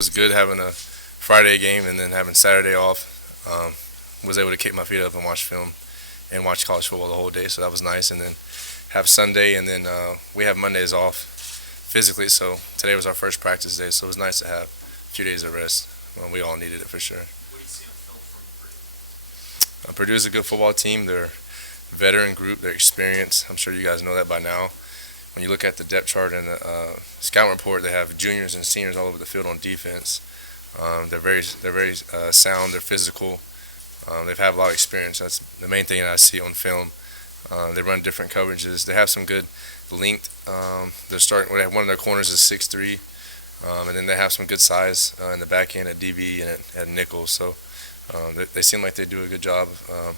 It was good having a Friday game and then having Saturday off. Was able to kick my feet up and watch film and watch college football the whole day, so that was nice. And then have Sunday, and then we have Mondays off physically. So today was our first practice day, so it was nice to have a few days of rest. Well, we all needed it for sure. What do you see on film from Purdue? Purdue is a good football team. They're a veteran group. They're experienced. I'm sure you guys know that by now. When you look at the depth chart and the scout report, they have juniors and seniors all over the field on defense. They're very sound. They're physical. They've had a lot of experience. That's the main thing that I see on film. They run different coverages. They have some good length. They're starting. One of their corners is 6'3", and then they have some good size in the back end at DB and at nickel. So they seem like they do a good job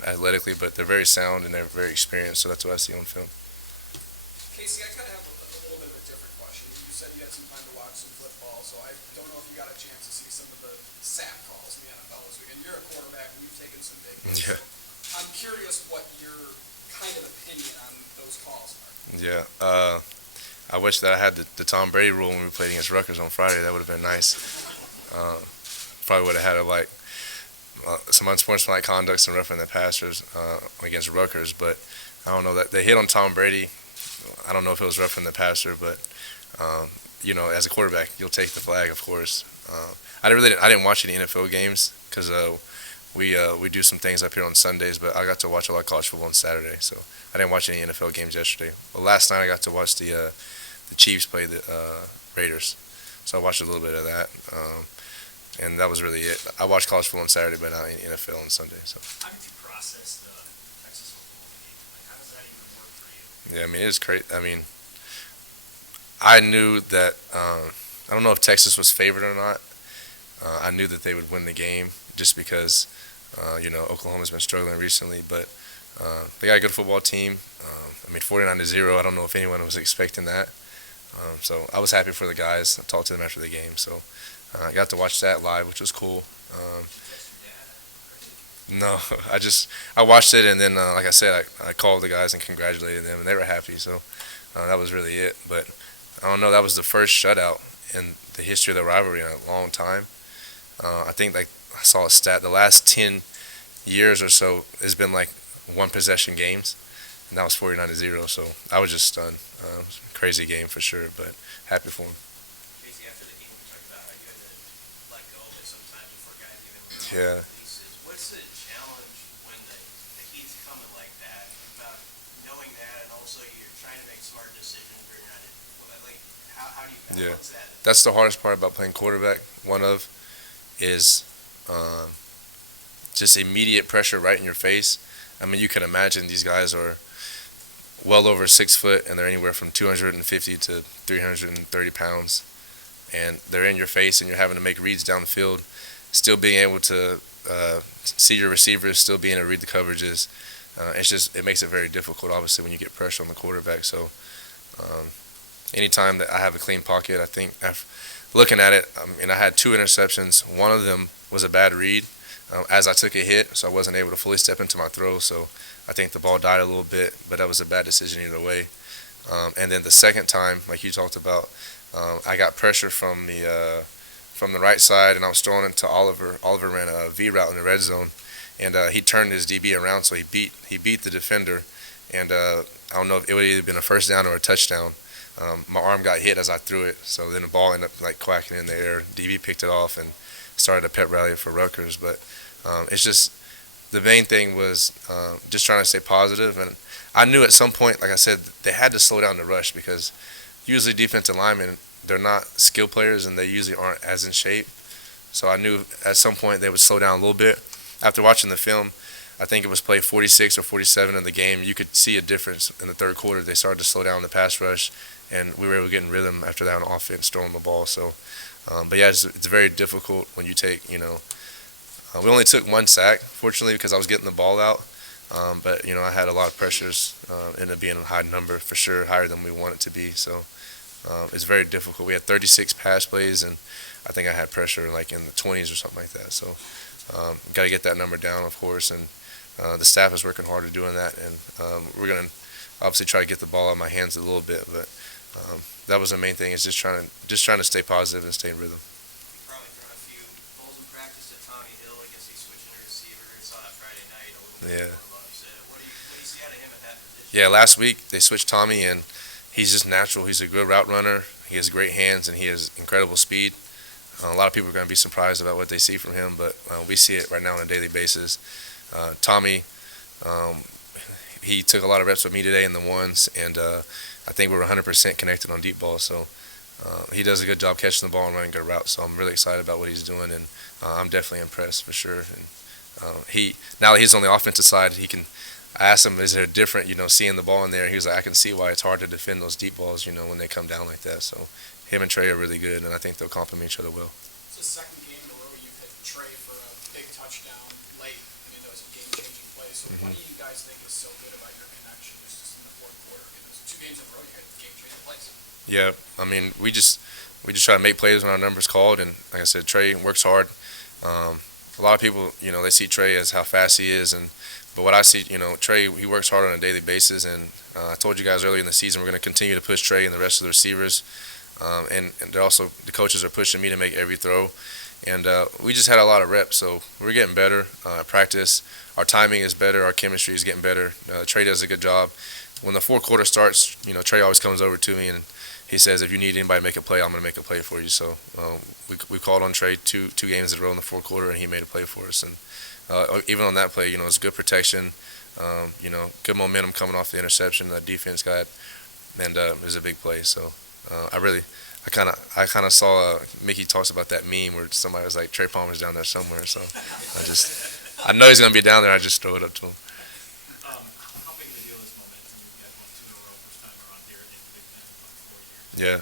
athletically, but they're very sound and they're very experienced. So that's what I see on film. Casey, I kind of have a little bit of a different question. You said you had some time to watch some football, so I don't know if you got a chance to see some of the sack calls in the NFL this weekend. You're a quarterback, and you've taken some big hits. Yeah. So I'm curious what your kind of opinion on those calls are. Yeah. I wish that I had the Tom Brady rule when we played against Rutgers on Friday. That would have been nice. Probably would have had some unsportsmanlike conduct and roughing the passers against Rutgers, but I don't know that they hit on Tom Brady. I don't know if it was roughing the passer, but as a quarterback, you'll take the flag, of course. I didn't watch any NFL games because we do some things up here on Sundays, but I got to watch a lot of college football on Saturday, so I didn't watch any NFL games yesterday. But last night I got to watch the Chiefs play the Raiders, so I watched a little bit of that, and that was really it. I watched college football on Saturday, but not any NFL on Sunday. So. How did you process the Texas football game? Like, how does that even work for you? Yeah, I mean, it's great. I mean, I knew that I don't know if Texas was favored or not. I knew that they would win the game just because Oklahoma's been struggling recently, but they got a good football team. I mean, 49-0. I don't know if anyone was expecting that. So I was happy for the guys. I talked to them after the game, so I got to watch that live, which was cool. No, I watched it, and then like I said, I called the guys and congratulated them, and they were happy. So that was really it. But I don't know. That was the first shutout in the history of the rivalry in a long time. I think I saw a stat. The last 10 years or so has been like one possession games, and that was 49-0. So I was just stunned. It was a crazy game for sure, but happy for him. Casey, after the game, we talked about how you had to let go of it sometimes before guys get in with Yeah. releases. What's the challenge when the heat's coming like that, about knowing that, and also you're trying to make smart decisions, or you're not, like, how do you Yeah. balance that? That's the hardest part about playing quarterback. One of is just immediate pressure right in your face. I mean, you can imagine these guys are well over 6 foot, and they're anywhere from 250 to 330 pounds, and they're in your face, and you're having to make reads down the field, still being able to see your receivers, still being able to read the coverages. It makes it very difficult, obviously, when you get pressure on the quarterback. So anytime that I have a clean pocket, I think looking at it, and I had 2 interceptions. One of them was a bad read as I took a hit, so I wasn't able to fully step into my throw. So I think the ball died a little bit, but that was a bad decision either way. And then the second time, like you talked about, I got pressure from the right side, and I was throwing it to Oliver. Oliver ran a V route in the red zone, and he turned his DB around, so he beat the defender. And I don't know if it would either been a first down or a touchdown. My arm got hit as I threw it, so then the ball ended up like quacking in the air. DB picked it off and started a pep rally for Rutgers. But it's just the main thing was just trying to stay positive. And I knew at some point, like I said, they had to slow down the rush because usually defensive linemen, they're not skill players and they usually aren't as in shape. So I knew at some point they would slow down a little bit. After watching the film, I think it was play 46 or 47 of the game, you could see a difference in the third quarter. They started to slow down the pass rush, and we were able to get in rhythm after that on offense, throwing the ball. So, but yeah, it's very difficult when you take, we only took 1 sack, fortunately, because I was getting the ball out. But, I had a lot of pressures, ended up being a high number for sure, higher than we want it to be. So it's very difficult. We had 36 pass plays, and I think I had pressure like in the 20s or something like that. So got to get that number down, of course, and the staff is working hard at doing that. And we're going to obviously try to get the ball out of my hands a little bit, but that was the main thing, is just trying to stay positive and stay in rhythm. Probably run a few balls in practice to Tommy Hill. I guess he's switching to receiver. I saw that Friday night a little bit Yeah. more about it. What do you see out of him at that position? Yeah, last week they switched Tommy, and he's just natural. He's a good route runner. He has great hands, and he has incredible speed. A lot of people are going to be surprised about what they see from him, but we see it right now on a daily basis. Tommy, he took a lot of reps with me today in the ones, and I think we're 100% connected on deep balls. So he does a good job catching the ball and running good routes. So I'm really excited about what he's doing, and I'm definitely impressed for sure. And now that he's on the offensive side, he can. I asked him, is there different, seeing the ball in there? He was like, I can see why it's hard to defend those deep balls, when they come down like that. So him and Trey are really good, and I think they'll complement each other well. It's the second game in a row you've hit Trey for a big touchdown late. I mean, that was a game-changing play. So what do you guys think is so good about your connection just in the fourth quarter? I mean, those 2 games in a row you had game-changing plays. Yeah, I mean, we just try to make plays when our number's called, and like I said, Trey works hard. A lot of people, they see Trey as how fast he is, but what I see, Trey, he works hard on a daily basis, and I told you guys earlier in the season we're going to continue to push Trey and the rest of the receivers, and they're also, the coaches are pushing me to make every throw, and we just had a lot of reps, so we're getting better at practice. Our timing is better, our chemistry is getting better. Trey does a good job. When the fourth quarter starts, Trey always comes over to me and he says, if you need anybody to make a play, I'm going to make a play for you. So we called on Trey two games in a row in the fourth quarter, and he made a play for us. And even on that play, it's good protection, good momentum coming off the interception that defense got, and it was a big play. So I kind of saw Mickey talks about that meme where somebody was like, Trey Palmer's down there somewhere. So I know he's going to be down there. I just throw it up to him. How big of a deal is momentum? You guys won 2 in a row, first time around here in Big Ten in 4 years. Yeah.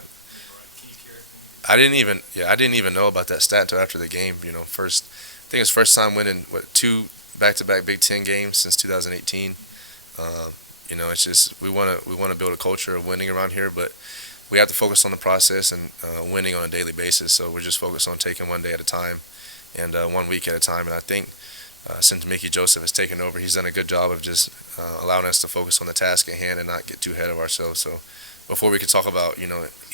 Can you carry it? I didn't even know about that stat until after the game. I think it's first time winning 2 back-to-back Big Ten games since 2018. It's just we want to build a culture of winning around here, but we have to focus on the process and winning on a daily basis. So we're just focused on taking one day at a time and 1 week at a time. And I think since Mickey Joseph has taken over, he's done a good job of just allowing us to focus on the task at hand and not get too ahead of ourselves. So before we could talk about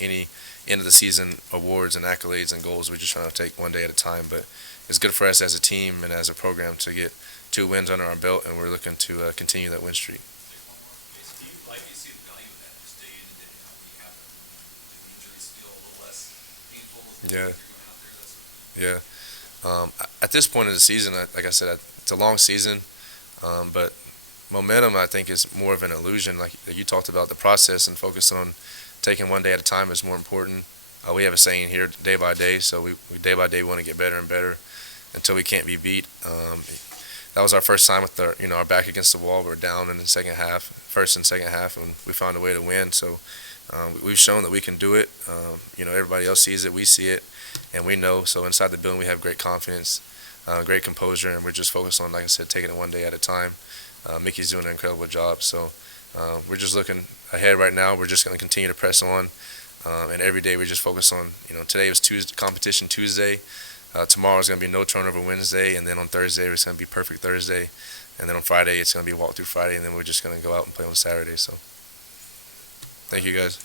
any end of the season awards and accolades and goals, we're just trying to take one day at a time. But it's good for us as a team and as a program to get 2 wins under our belt, and we're looking to continue that win streak. Do you like to see the value of that just day in and day out? Do you have the injuries feel a little less painful as Yeah. you're going out there? Yeah. At this point of the season, like I said, it's a long season, but momentum, I think, is more of an illusion. Like you talked about, the process and focus on taking one day at a time is more important. We have a saying here, day by day, so we day by day want to get better and better until we can't be beat. That was our first time with our back against the wall. We're down in the first and second half, and we found a way to win. So we've shown that we can do it. Everybody else sees it, we see it, and we know. So inside the building, we have great confidence, great composure, and we're just focused on, like I said, taking it one day at a time. Mickey's doing an incredible job. So we're just looking ahead right now. We're just going to continue to press on, and every day we just focus on. Today was competition Tuesday. Tomorrow is going to be no turnover Wednesday, and then on Thursday it's going to be perfect Thursday, and then on Friday it's going to be walkthrough Friday, and then we're just going to go out and play on Saturday. So, thank you guys.